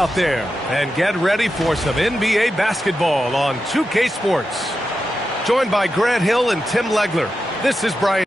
out there and get ready for some NBA basketball on 2K Sports. Joined by Grant Hill and Tim Legler, this is Brian.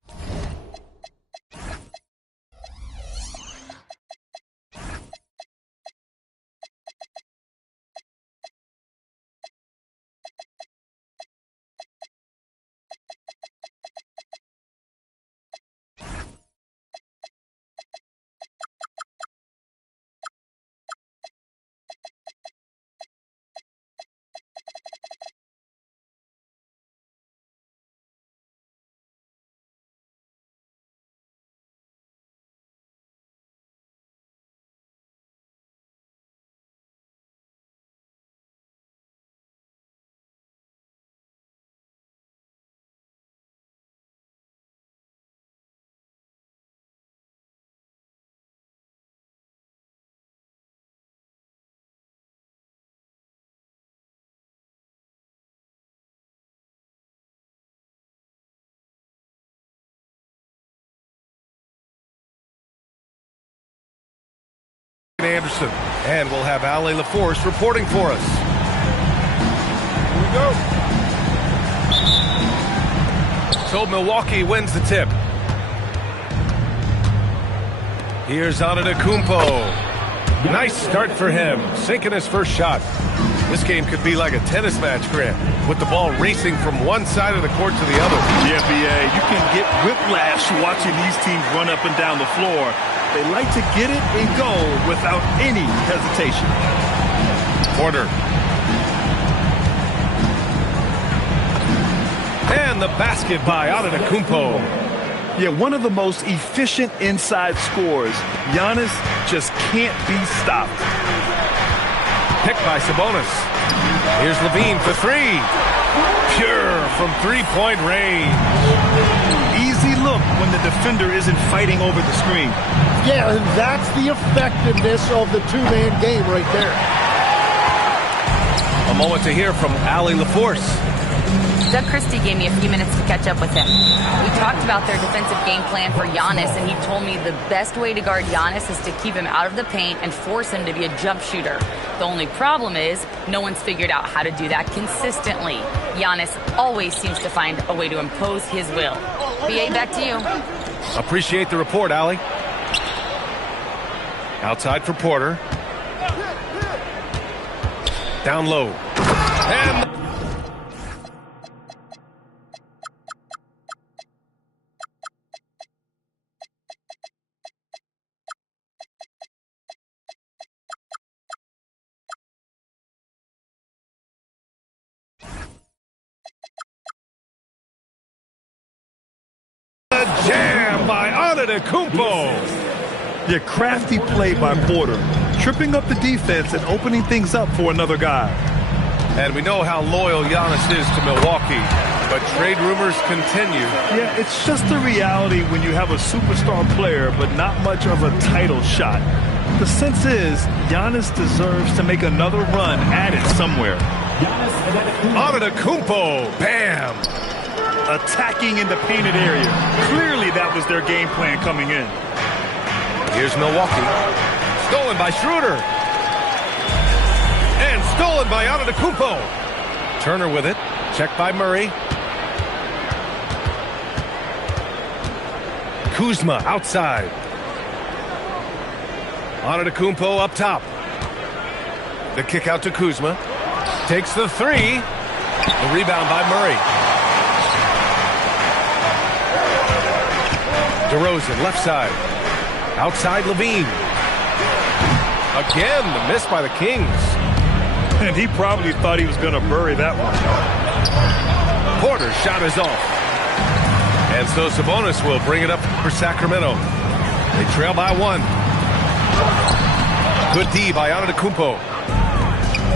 Anderson, and we'll have Ali LaForce reporting for us. Here we go. So Milwaukee wins the tip. Here's Antetokounmpo. Nice start for him, sinking his first shot. This game could be like a tennis match, Grant, with the ball racing from one side of the court to the other. Yeah, B.A., you can get whiplash watching these teams run up and down the floor. They like to get it and go without any hesitation. Porter. And the basket by Antetokounmpo. Yeah, one of the most efficient inside scorers. Giannis just can't be stopped. Picked by Sabonis. Here's Levine for three. Pure from three-point range. Easy look when the defender isn't fighting over the screen. Yeah, and that's the effectiveness of the two-man game right there. A moment to hear from Ali LaForce. Doug Christie gave me a few minutes to catch up with him. We talked about their defensive game plan for Giannis, and he told me the best way to guard Giannis is to keep him out of the paint and force him to be a jump shooter. The only problem is no one's figured out how to do that consistently. Giannis always seems to find a way to impose his will. B.A., back to you. Appreciate the report, Ali. Outside for Porter. Down low. And a jam by Antetokounmpo. Yeah, crafty play by Porter, tripping up the defense and opening things up for another guy. And we know how loyal Giannis is to Milwaukee, but trade rumors continue. Yeah, it's just the reality when you have a superstar player but not much of a title shot. The sense is Giannis deserves to make another run at it somewhere. Antetokounmpo, bam! Attacking in the painted area. Clearly that was their game plan coming in. Here's Milwaukee. Stolen by Schroeder. And stolen by Antetokounmpo. Turner with it. Checked by Murray. Kuzma outside. Antetokounmpo up top. The kick out to Kuzma. Takes the three. The rebound by Murray. DeRozan left side. Outside Levine. Again, the miss by the Kings. And he probably thought he was going to bury that one. Porter's shot is off. And so Sabonis will bring it up for Sacramento. They trail by one. Good D by Antetokounmpo.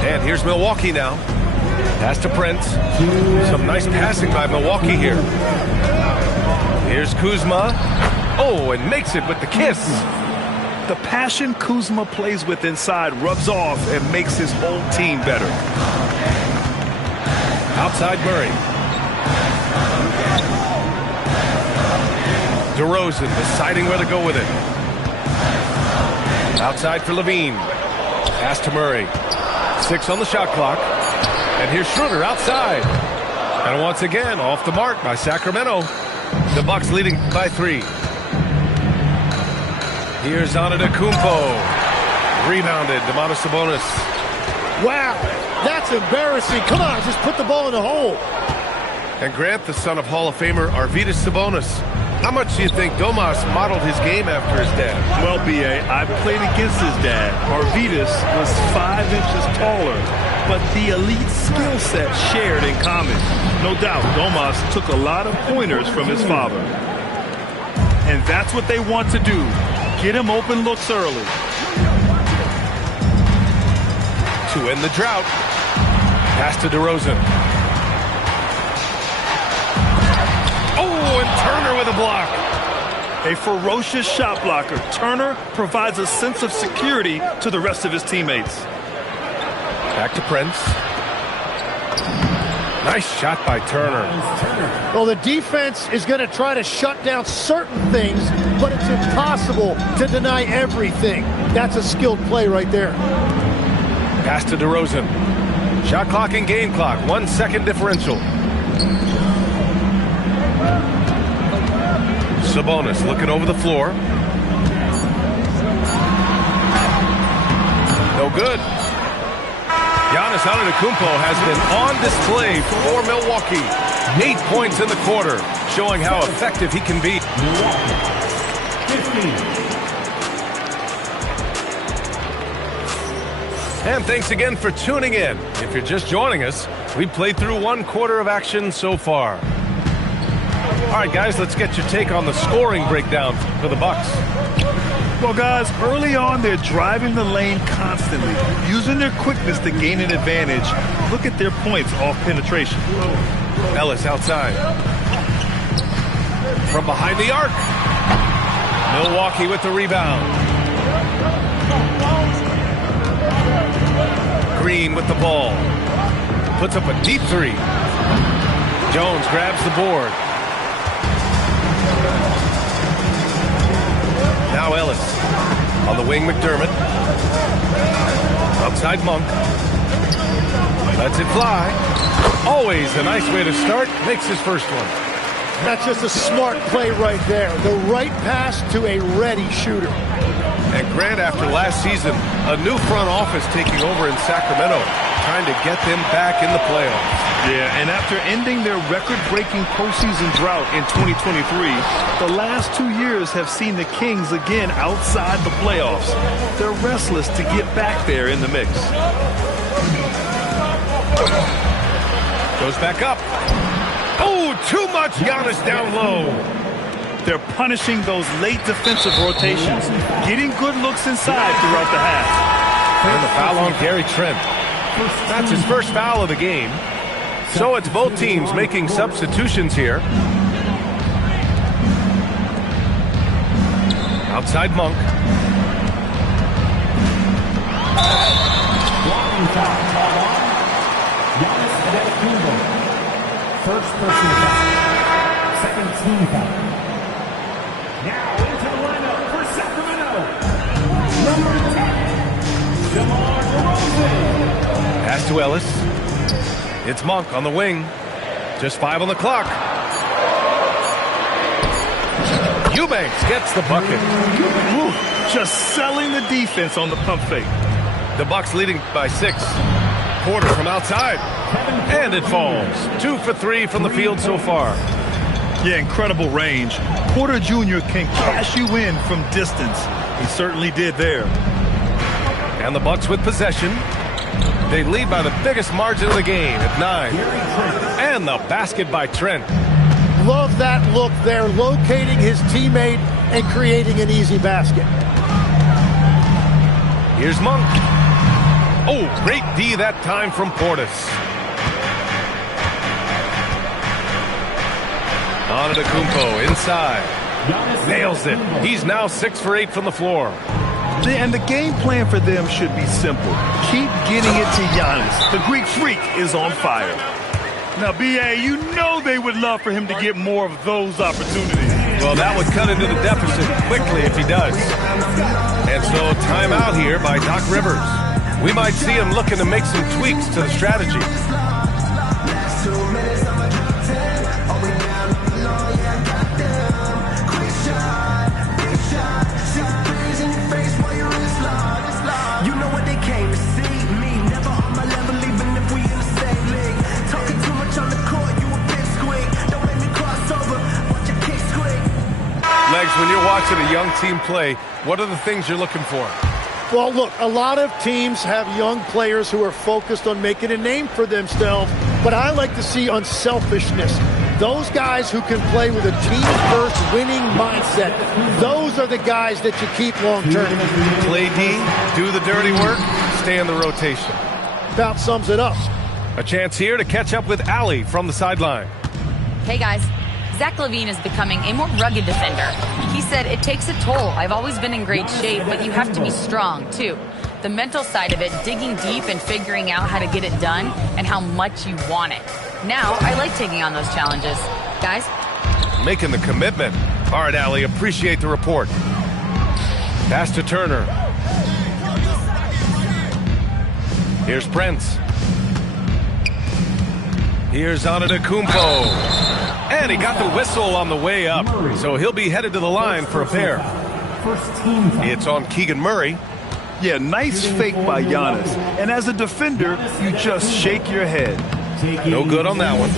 And here's Milwaukee now. Pass to Prince. Some nice passing by Milwaukee here. Here's Kuzma. Oh, and makes it with the kiss. The passion Kuzma plays with inside rubs off and makes his whole team better. Outside Murray. DeRozan deciding where to go with it. Outside for Levine. Pass to Murray. 6 on the shot clock. And here's Schroeder outside. And once again, off the mark by Sacramento. The Bucks leading by 3. Here's Antetokounmpo. Rebounded, Domantas Sabonis. Wow, that's embarrassing. Come on, just put the ball in the hole. And Grant, the son of Hall of Famer Arvydas Sabonis. How much do you think Domas modeled his game after his dad? Well, B.A., I played against his dad. Arvydas was 5 inches taller, but the elite skill set shared in common. No doubt, Domas took a lot of pointers from his father. And that's what they want to do. Get him open looks early. To end the drought. Pass to DeRozan. Oh, and Turner with a block. A ferocious shot blocker. Turner provides a sense of security to the rest of his teammates. Back to Prince. Nice shot by Turner. Well, the defense is going to try to shut down certain things, but it's impossible to deny everything. That's a skilled play right there. Pass to DeRozan. Shot clock and game clock. 1 second differential. Sabonis looking over the floor. No good. Giannis Antetokounmpo has been on display for Milwaukee. 8 points in the quarter, showing how effective he can be. And thanks again for tuning in. If you're just joining us, we've played through 1 quarter of action so far. All right, guys, let's get your take on the scoring breakdown for the Bucks. Well, guys, early on, they're driving the lane constantly, using their quickness to gain an advantage. Look at their points off penetration. Ellis outside. From behind the arc. Milwaukee with the rebound. Green with the ball. Puts up a deep 3. Jones grabs the board. Now Ellis. On the wing, McDermott. Outside Monk. Lets it fly. Always a nice way to start. Makes his first one. That's just a smart play right there. The right pass to a ready shooter. And Grant, after last season, a new front office taking over in Sacramento, trying to get them back in the playoffs. Yeah, and after ending their record-breaking postseason drought in 2023, the last 2 years have seen the Kings again outside the playoffs. They're restless to get back there in the mix. Goes back up. Oh, too much Giannis down low. They're punishing those late defensive rotations, getting good looks inside throughout the half. And the foul on Gary Trent. That's his first foul of the game. So it's both teams making substitutions here. Outside Monk. First personal foul. Second team foul. Now into the lineup for Sacramento. Number 10, DeMar DeRozan. Pass to Ellis. It's Monk on the wing. Just 5 on the clock. Eubanks gets the bucket. Woo, just selling the defense on the pump fake. The Bucks leading by 6. Porter from outside. And it falls. 2 for 3 from the field so far. Yeah, incredible range. Porter Jr. can cash you in from distance. He certainly did there. And the Bucks with possession. They lead by the biggest margin of the game at 9. And the basket by Trent. Love that look there, locating his teammate and creating an easy basket. Here's Monk. Oh, great D that time from Portis. Antetokounmpo inside. Nails it. He's now 6 for 8 from the floor. And the game plan for them should be simple. Keep getting it to Giannis. The Greek freak is on fire. Now, B.A., you know they would love for him to get more of those opportunities. Well, that would cut into the deficit quickly if he does. And so timeout here by Doc Rivers. We might see him looking to make some tweaks to the strategy. You know what they came to see. Me, never on my level, even if we in the same league. Talking too much on the court, you a big squeak. Don't make me cross over, watch your kick squeak. Legs, when you're watching a young team play, what are the things you're looking for? Well, look, a lot of teams have young players who are focused on making a name for themselves, but I like to see unselfishness. Those guys who can play with a team-first winning mindset, those are the guys that you keep long-term. Play D, do the dirty work, stay in the rotation. About sums it up. A chance here to catch up with Allie from the sideline. Hey guys, Zach LaVine is becoming a more rugged defender. He said, it takes a toll. I've always been in great shape, but you have to be strong too. The mental side of it, digging deep and figuring out how to get it done and how much you want it. Now, I like taking on those challenges. Guys? Making the commitment. All right, Allie, appreciate the report. Pass to Turner. Here's Prince. Here's Antetokounmpo. And he got the whistle on the way up, so he'll be headed to the line for a pair. It's on Keegan Murray. Yeah, nice fake by Giannis. And as a defender, you just shake your head. No good on that one.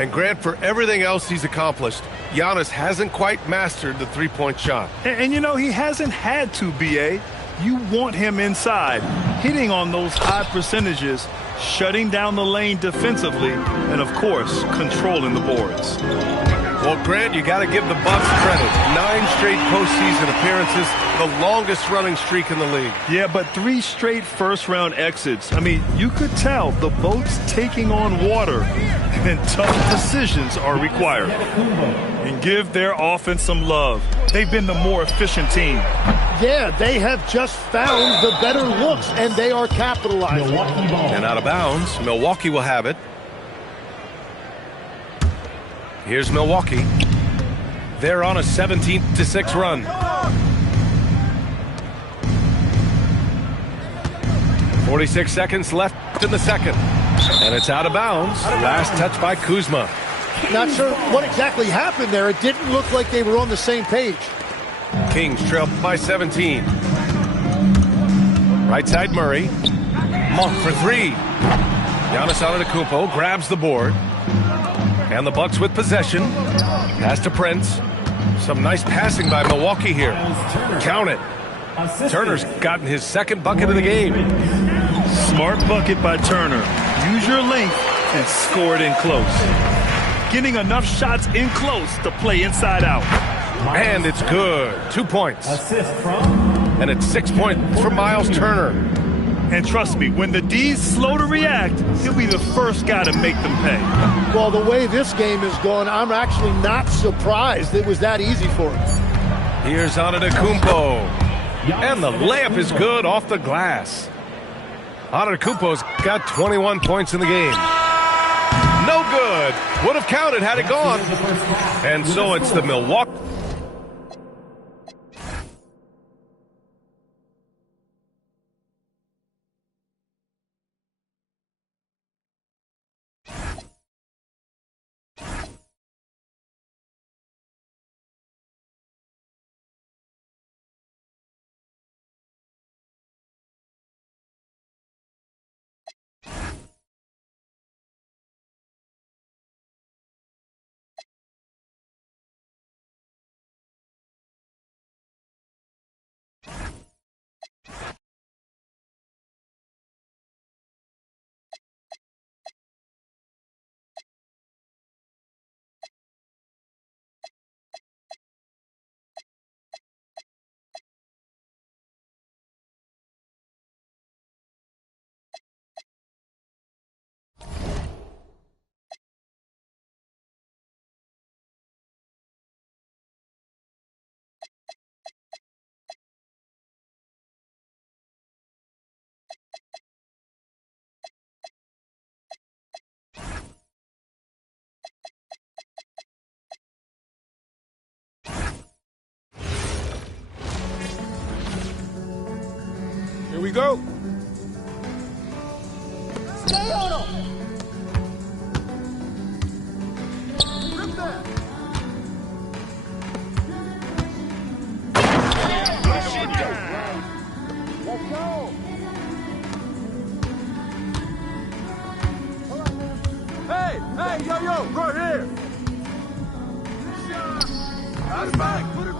And Grant, for everything else he's accomplished, Giannis hasn't quite mastered the three-point shot. And you know, he hasn't had to, B.A. You want him inside, hitting on those high percentages, shutting down the lane defensively, and of course, controlling the boards. Well, Grant, you got to give the Bucks credit. 9 straight postseason appearances, the longest running streak in the league. Yeah, but 3 straight first-round exits. I mean, you could tell the boat's taking on water, and tough decisions are required. And give their offense some love. They've been the more efficient team. Yeah, they have just found the better looks, and they are capitalizing. And out of bounds, Milwaukee will have it. Here's Milwaukee. They're on a 17-6 run. 46 seconds left in the second. And it's out of bounds. Last touch by Kuzma. Not sure what exactly happened there. It didn't look like they were on the same page. Kings trail by 17. Right side Murray. Monk for 3. Giannis Antetokounmpo grabs the board. And the Bucks with possession. Pass to Prince. Some nice passing by Milwaukee here. Count it. Turner's gotten his second bucket of the game. Smart bucket by Turner. Use your length and score it in close. Getting enough shots in close to play inside out. And it's good. 2 points. And it's 6 points for Miles Turner. And trust me, when the D's slow to react, he'll be the first guy to make them pay. Well, the way this game is going, I'm actually not surprised it was that easy for him. Here's Antetokounmpo. And the layup is good off the glass. Antetokounmpo's got 21 points in the game. No good. Would have counted had it gone. And so it's the Milwaukee. Here we go. Stay on him. Rip that. Let's go. Hey, yo, right here. Out of back, put it.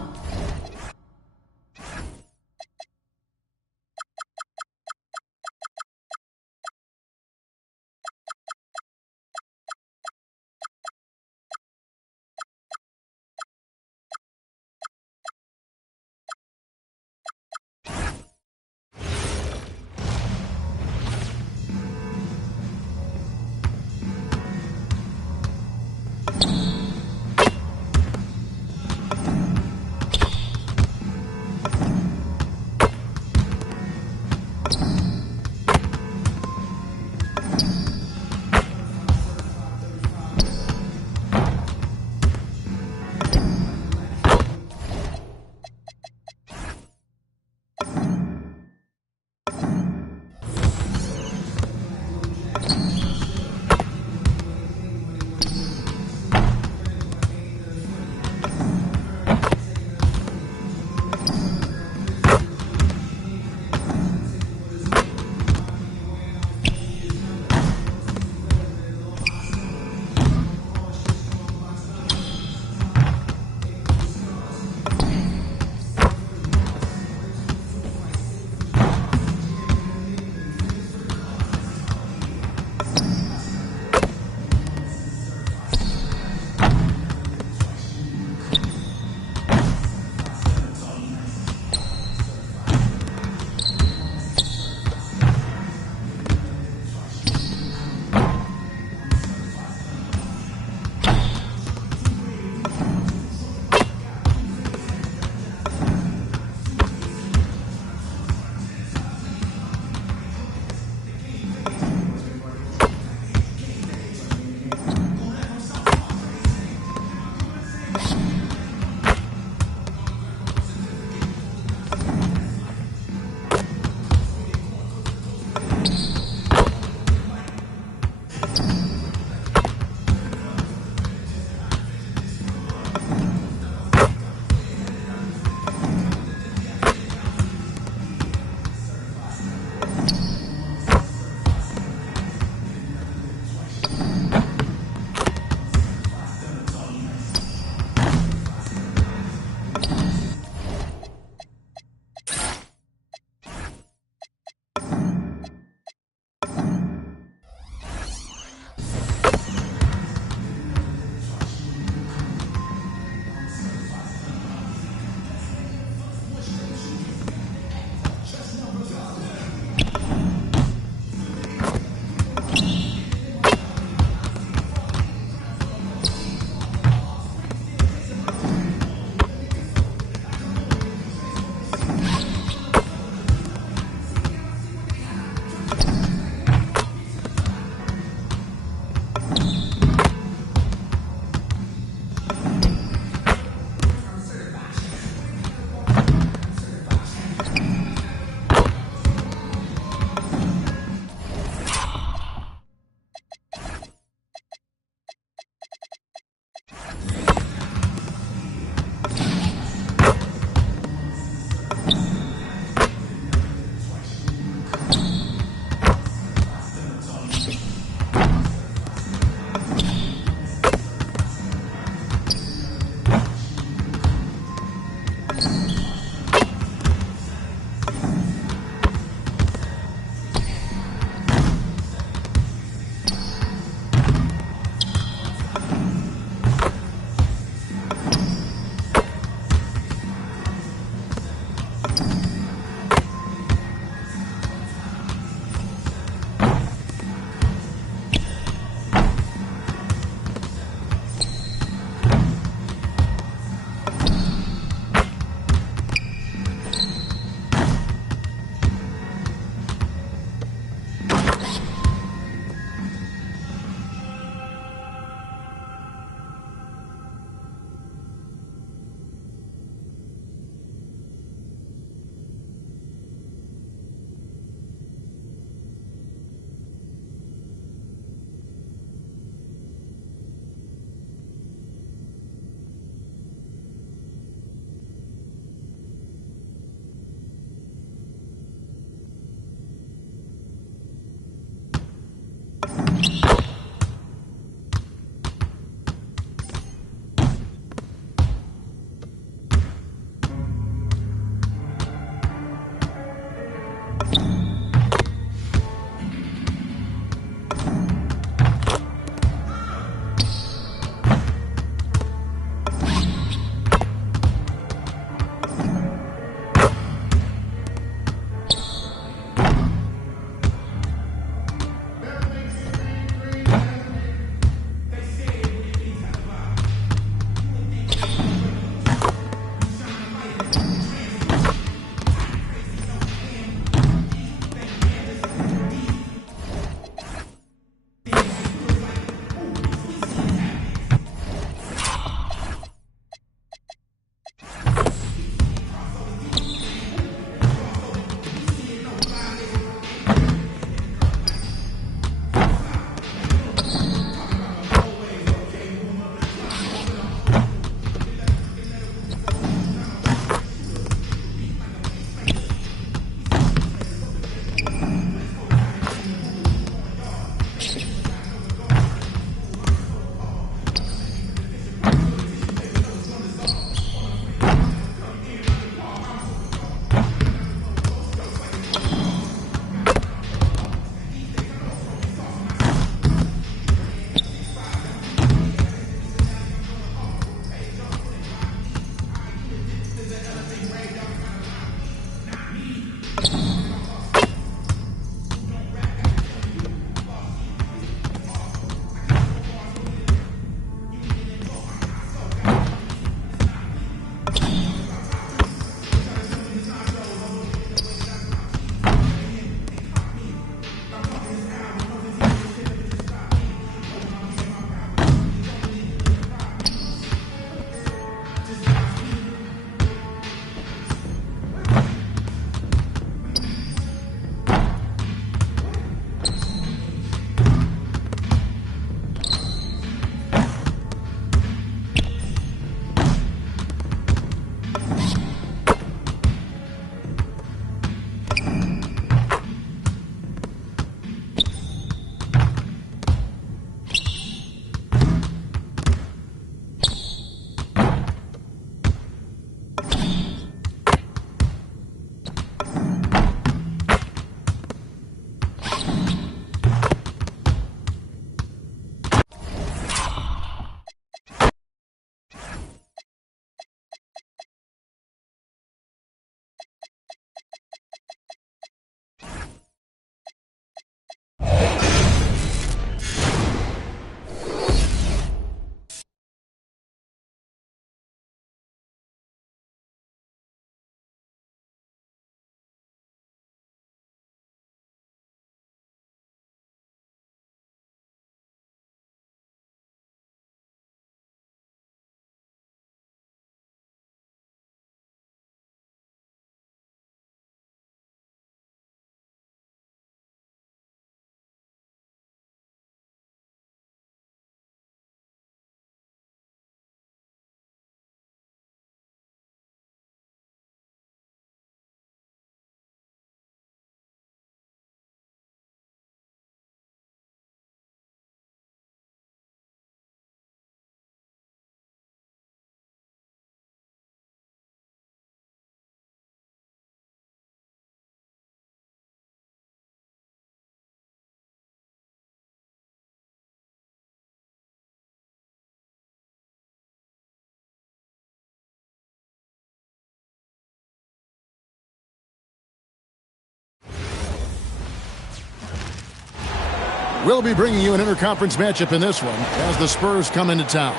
We'll be bringing you an interconference matchup in this one as the Spurs come into town.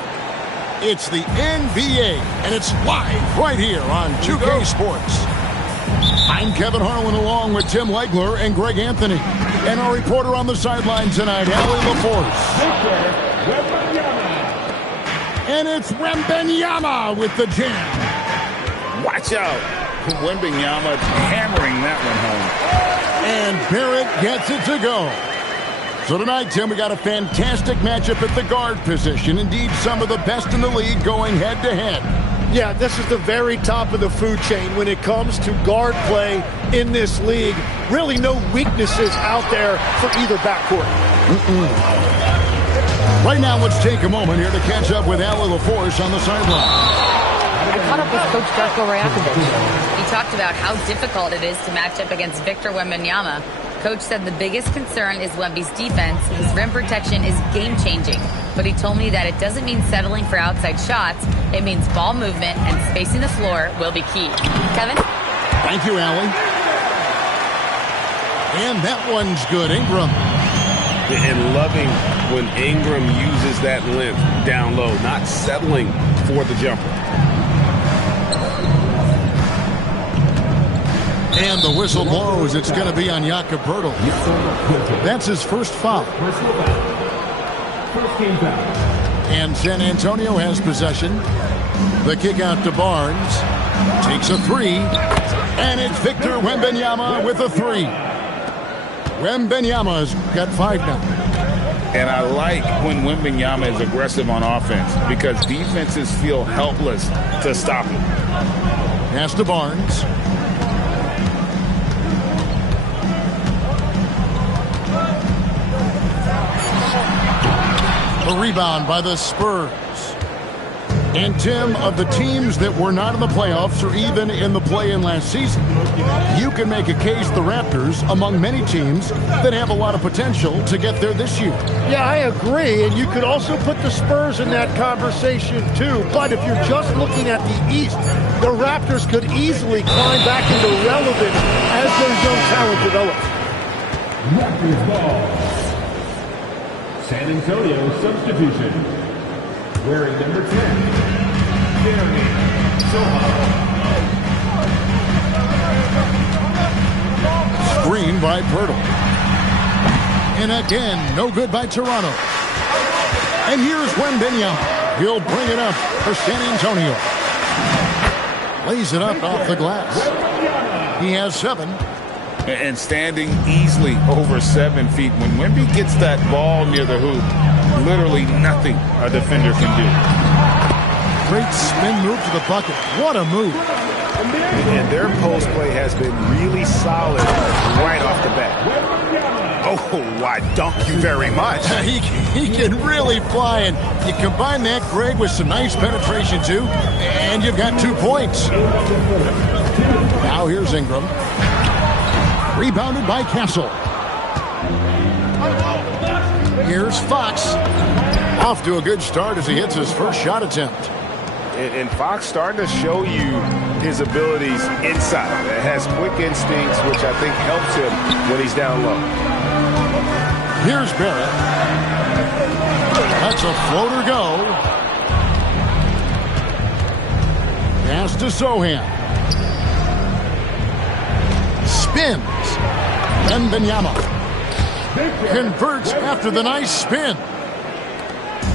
It's the NBA, and it's live right here on 2K Sports. I'm Kevin Harlan along with Tim Legler and Greg Anthony. And our reporter on the sideline tonight, Allie LaForce. And it's Wembanyama with the jam. Watch out. Wembanyama hammering that one home. And Barrett gets it to go. So tonight, Tim, we got a fantastic matchup at the guard position. Indeed, some of the best in the league going head-to-head. Yeah, this is the very top of the food chain when it comes to guard play in this league. Really no weaknesses out there for either backcourt. Right now, let's take a moment here to catch up with Allie LaForce on the sideline. I caught up with Coach Darko Rajakovic. He talked about how difficult it is to match up against Victor Wembanyama. Coach said the biggest concern is Wemby's defense. His rim protection is game-changing. But he told me that it doesn't mean settling for outside shots. It means ball movement and spacing the floor will be key. Kevin? Thank you, Allie. And that one's good. Ingram. And loving when Ingram uses that length down low, not settling for the jumper. And the whistle blows. It's going to be on Jakob Poeltl. That's his first foul. And San Antonio has possession. The kick out to Barnes. Takes a three. And it's Victor Wembanyama with a three. Wembanyama's got 5 now. And I like when Wembanyama is aggressive on offense because defenses feel helpless to stop him. Pass to Barnes. A rebound by the Spurs. And Tim, of the teams that were not in the playoffs or even in the play-in last season, you can make a case the Raptors among many teams that have a lot of potential to get there this year. Yeah, I agree, and you could also put the Spurs in that conversation too. But if you're just looking at the East, the Raptors could easily climb back into relevance as their young talent develops. Raptors ball. San Antonio substitution. Wearing number 10, Jeremy Sohan. Screen by Poeltl. And again, no good by Toronto. And here's Wembanyama. He'll bring it up for San Antonio. Lays it up off the glass. He has 7. And standing easily over 7 feet. When Wemby gets that ball near the hoop, literally nothing a defender can do. Great spin move to the bucket. What a move. And their post play has been really solid right off the bat. Oh, why, thank you very much. He can really fly, and you combine that, Greg, with some nice penetration, too, and you've got 2 points. Now here's Ingram. Rebounded by Castle. Here's Fox. Off to a good start as he hits his first shot attempt. And Fox starting to show you his abilities inside. It has quick instincts, which I think helps him when he's down low. Here's Barrett. That's a floater go. Pass to Sohan. Spins. Wembanyama converts after the nice spin.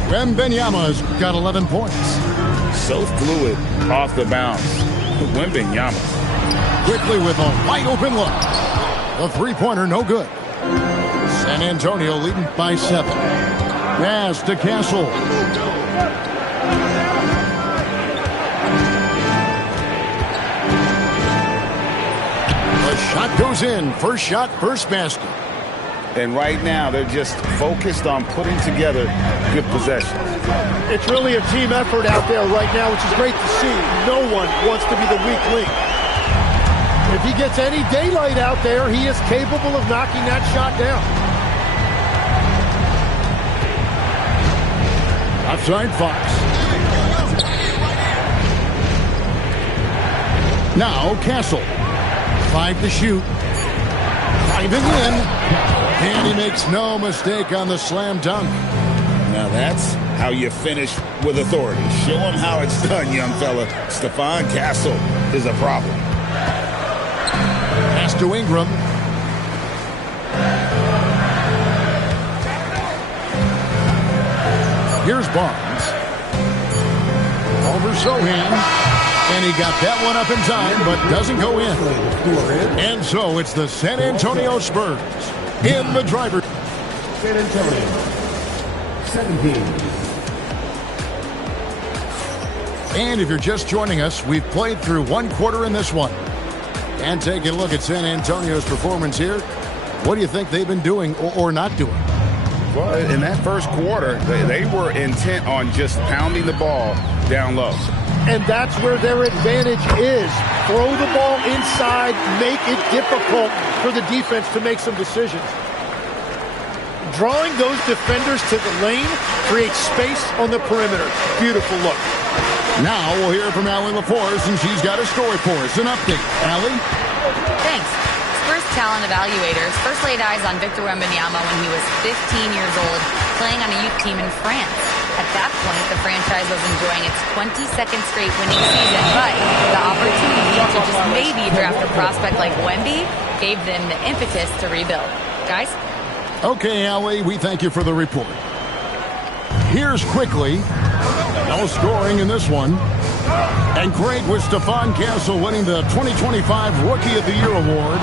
Wembanyama's got 11 points. So fluid off the bounce. Wembanyama. Quickly with a wide open look. The three-pointer no good. San Antonio leading by 7. Pass to Castle. The shot goes in. First shot, first basket. And right now, they're just focused on putting together good possessions. It's really a team effort out there right now, which is great to see. No one wants to be the weak link. If he gets any daylight out there, he is capable of knocking that shot down. Outside Fox. Now Castle. 5 to shoot. Diving in. And he makes no mistake on the slam dunk. Now that's how you finish with authority. Show him how it's done, young fella. Stephon Castle is a problem. Pass to Ingram. Here's Barnes. Over Sohan. And he got that one up in time, but doesn't go in. And so it's the San Antonio Spurs in the driver's. San Antonio, 17. And if you're just joining us, we've played through one quarter in this one. And taking a look at San Antonio's performance here, what do you think they've been doing or not doing? Well, in that first quarter, they were intent on just pounding the ball down low. And that's where their advantage is. Throw the ball inside, make it difficult for the defense to make some decisions. Drawing those defenders to the lane creates space on the perimeter. Beautiful look. Now we'll hear from Allie LaForce, and she's got a story for us. An update. Allie? Thanks. Spurs talent evaluators first laid eyes on Victor Wembanyama when he was 15 years old, playing on a youth team in France. At that point, the franchise was enjoying its 22nd straight winning season, but the opportunity to just maybe draft a prospect like Wemby gave them the impetus to rebuild. Guys? Okay, Allie, we thank you for the report. Here's quickly. No scoring in this one. And great with Stephon Castle winning the 2025 Rookie of the Year award.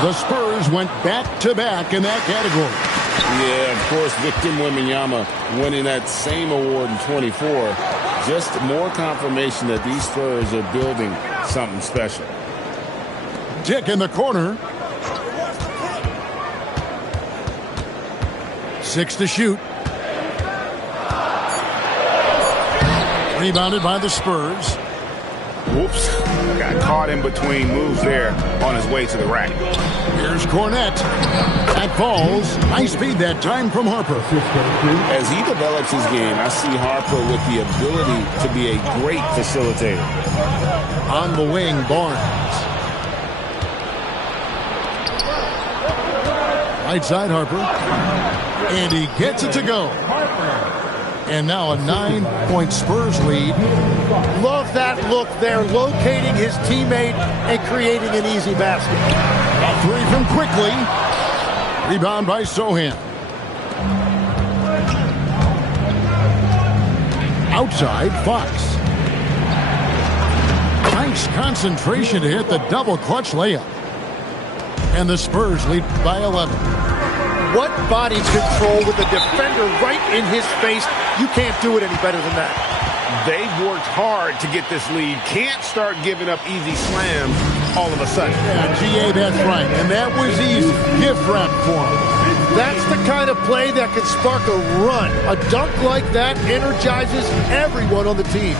The Spurs went back-to-back in that category. Yeah, of course, Victor Wembanyama winning that same award in 24. Just more confirmation that these Spurs are building something special. Dick in the corner. 6 to shoot. Rebounded by the Spurs. Whoops. Got caught in between moves there on his way to the rack. Here's Cornette. That falls. Nice speed that time from Harper. As he develops his game, I see Harper with the ability to be a great facilitator. On the wing, Barnes. Right side, Harper. And he gets it to go. And now a 9-point Spurs lead. Love that look there, locating his teammate and creating an easy basket. A three from Quickly. Rebound by Sohan. Outside, Fox. Nice concentration to hit the double clutch layup. And the Spurs lead by 11. What body control with the defender right in his face. You can't do it any better than that. They've worked hard to get this lead. Can't start giving up easy slams all of a sudden. Yeah, G.A., that's right. And that was easy. Gift wrap for him. That's the kind of play that can spark a run. A dunk like that energizes everyone on the team.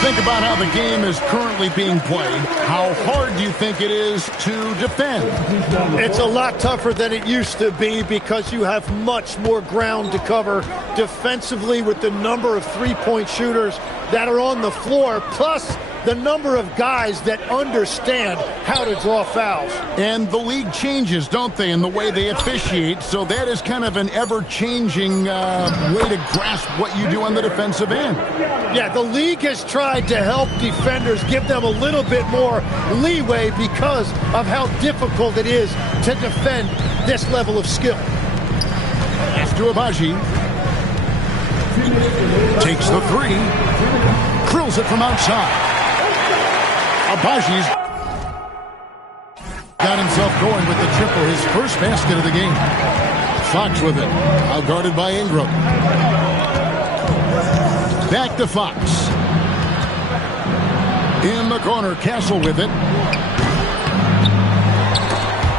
think about how the game is currently being played, how hard do you think it is to defend? It's a lot tougher than it used to be because you have much more ground to cover defensively with the number of three-point shooters that are on the floor, plus the number of guys that understand how to draw fouls. And the league changes, don't they, in the way they officiate, so that is kind of an ever-changing way to grasp what you do on the defensive end. Yeah, the league has tried to help defenders, give them a little bit more leeway because of how difficult it is to defend this level of skill. Pass to Agbaji. Takes the three. Drills it from outside. Agbaji's got himself going with the triple, his first basket of the game. Fox with it, out guarded by Ingram. Back to Fox. In the corner, Castle with it.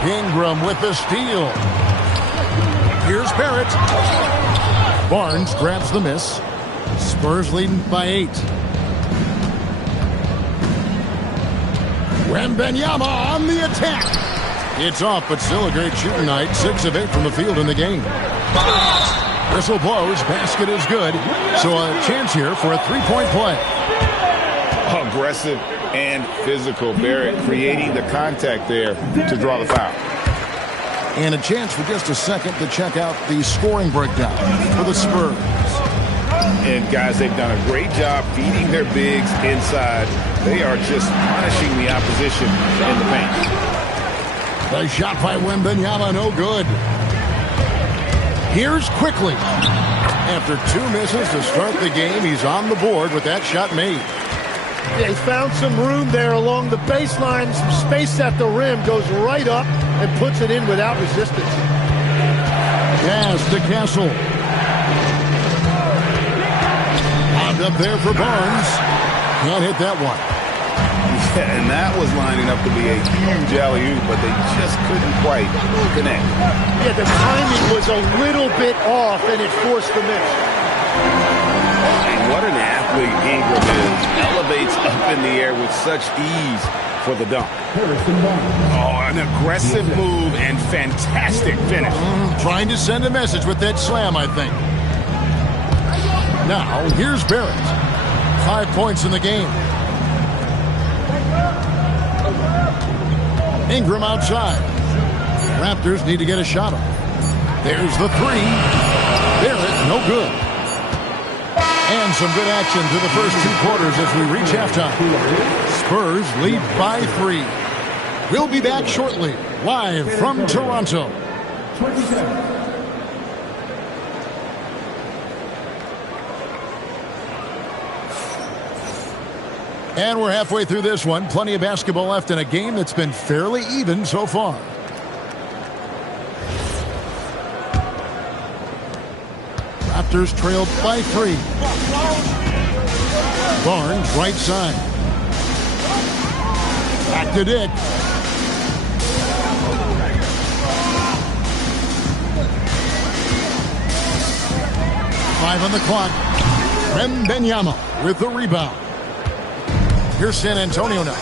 Ingram with the steal. Here's Barrett. Barnes grabs the miss. Spurs leading by 8. Wembanyama on the attack. It's off, but still a great shooting night. 6 of 8 from the field in the game. Whistle blows. Basket is good. So a chance here for a three-point play. Aggressive and physical. Barrett creating the contact there to draw the foul. And a chance for just a second to check out the scoring breakdown for the Spurs. And guys, they've done a great job feeding their bigs inside. They are just punishing the opposition in the paint. The shot by Wembanyama, no good. Here's Quickly. After 2 misses to start the game, he's on the board with that shot made. They found some room there along the baseline. Some space at the rim, goes right up and puts it in without resistance. Pass to Castle. Up there for Barnes. Can't hit that one. Yeah, and that was lining up to be a huge alley-oop, but they just couldn't quite connect. Yeah, the timing was a little bit off, and it forced the miss. And what an athlete Ingram is. Elevates up in the air with such ease for the dunk. Oh, an aggressive move and fantastic finish. Trying to send a message with that slam, I think. Now, here's Barrett. 5 points in the game. Ingram outside. Raptors need to get a shot off. There's the three. Barrett, no good. And some good action to the first 2 quarters as we reach halftime. Spurs lead by 3. We'll be back shortly, live from Toronto. 27. And we're halfway through this one. Plenty of basketball left in a game that's been fairly even so far. Raptors trailed by 3. Barnes, right side. Back to Dick. Five on the clock. Wembanyama with the rebound. Here's San Antonio now.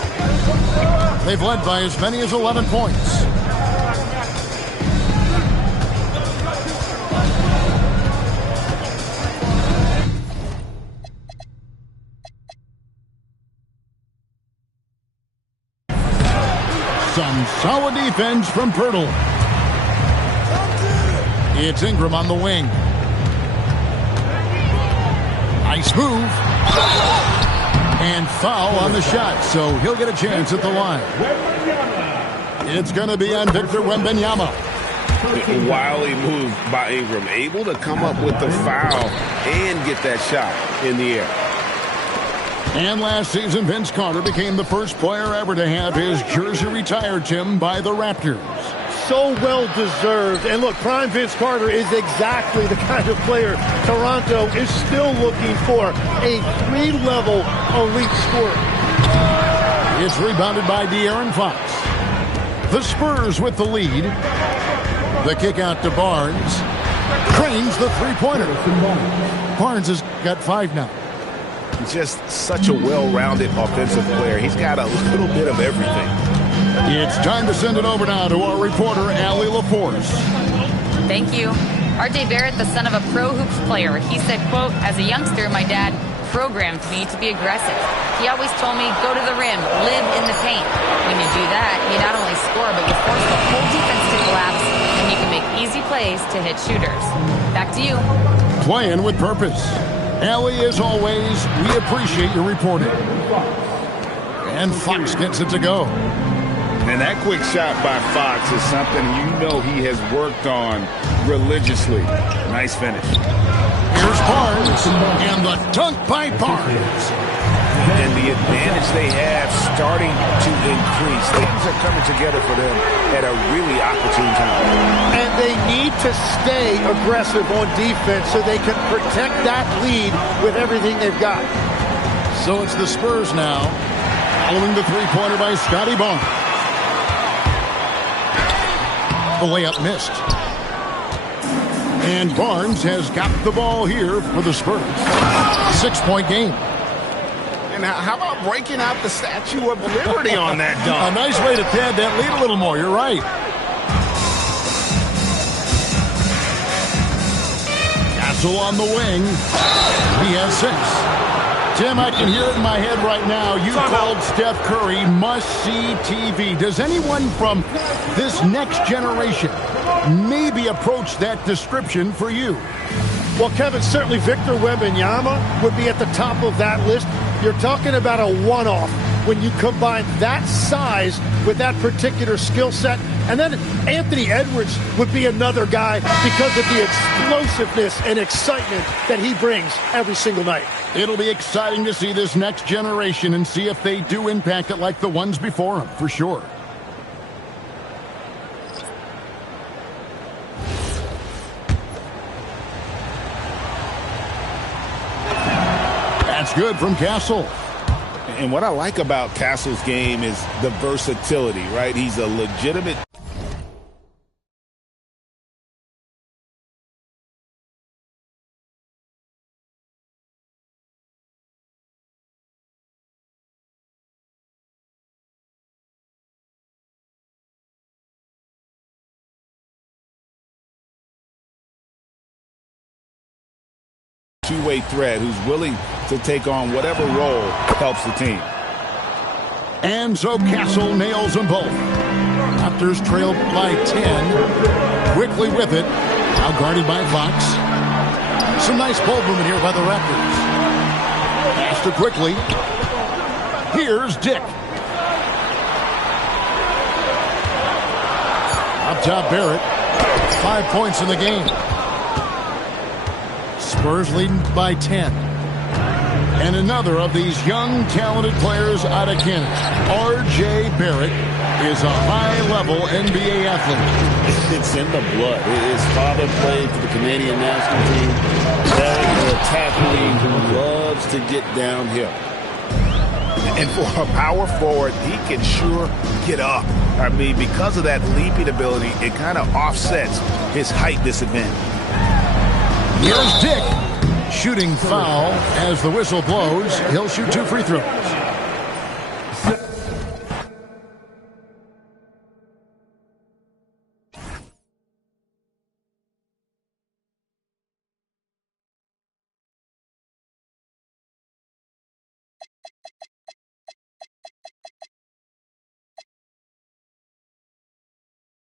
They've led by as many as 11 points. Some solid defense from Pirtle. It's Ingram on the wing. Nice move. And foul on the shot, so he'll get a chance at the line. It's going to be on Victor Wembanyama. Wily move by Ingram, able to come up with the foul and get that shot in the air. And last season, Vince Carter became the first player ever to have his jersey retired, Tim, by the Raptors. So well deserved. And look, prime Vince Carter is exactly the kind of player Toronto is still looking for. A 3-level elite scorer. It's rebounded by De'Aaron Fox. The Spurs with the lead. The kick out to Barnes. Cranes the three-pointer. Barnes has got 5 now. Just such a well-rounded offensive player. He's got a little bit of everything. It's time to send it over now to our reporter, Allie LaForce. Thank you. R.J. Barrett, the son of a pro hoops player, he said, quote, as a youngster, my dad programmed me to be aggressive. He always told me, go to the rim, live in the paint. When you do that, you not only score, but you force the whole defense to collapse, and you can make easy plays to hit shooters. Back to you. Playing with purpose. Allie, as always, we appreciate your reporting. And Fox gets it to go. And that quick shot by Fox is something you know he has worked on religiously. Nice finish. Here's Barnes, and the dunk by Barnes. And the advantage they have starting to increase. Things are coming together for them at a really opportune time. And they need to stay aggressive on defense so they can protect that lead with everything they've got. So it's the Spurs now, following the three-pointer by Scotty Barnes. The layup missed. And Barnes has got the ball here for the Spurs. 6-point game. And how about breaking out the Statue of Liberty on that dunk? A nice way to pad that lead a little more. You're right. Castle on the wing. He has 6. Tim, I can hear it in my head right now. You called Steph Curry must-see TV. Does anyone from this next generation maybe approach that description for you? Well, Kevin, certainly Victor Wembanyama would be at the top of that list. You're talking about a one-off when you combine that size with that particular skill set. And then Anthony Edwards would be another guy because of the explosiveness and excitement that he brings every single night. It'll be exciting to see this next generation and see if they do impact it like the ones before them, for sure. That's good from Castle. And what I like about Castle's game is the versatility, right? He's a legitimate two-way threat who's willing to take on whatever role helps the team. And so Castle nails them both. Raptors trailed by 10. Quickly with it. Now guarded by Fox. Some nice ball movement here by the Raptors. Pass to quickly. Here's Dick. Up top, Barrett. 5 points in the game. Spurs leading by 10. And another of these young, talented players out of Canada. R.J. Barrett is a high-level NBA athlete. It's in the blood. His father played for the Canadian national team. Very athlete who loves to get downhill. And for a power forward, he can sure get up. I mean, because of that leaping ability, it kind of offsets his height disadvantage. Here's Dick. Shooting foul as the whistle blows. He'll shoot 2 free throws.